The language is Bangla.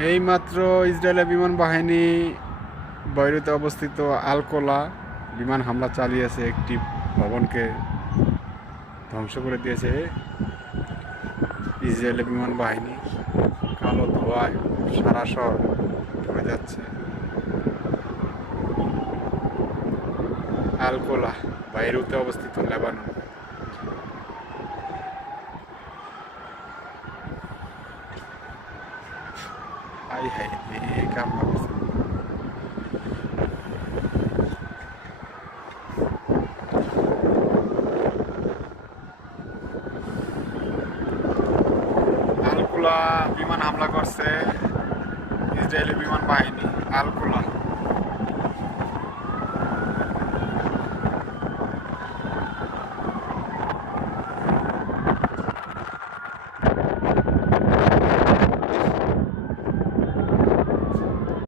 এইমাত্র ইসরায়েলের বিমান বাহিনী বৈরুতে অবস্থিত আল-কোলা বিমান হামলা চালিয়েছে, একটি ভবনকে ধ্বংস করে দিয়েছে ইসরায়েলের বিমান বাহিনী। কালো ধোঁয়ায় সারা শহর ঢুকে যাচ্ছে। আল-কোলা বৈরুতে অবস্থিত, লেবানন। হাই হাই রে, কামড়া করছে। আল-কোলা বিমান হামলা করছে ইসরায়েলি বিমান বাহিনী। আল-কোলা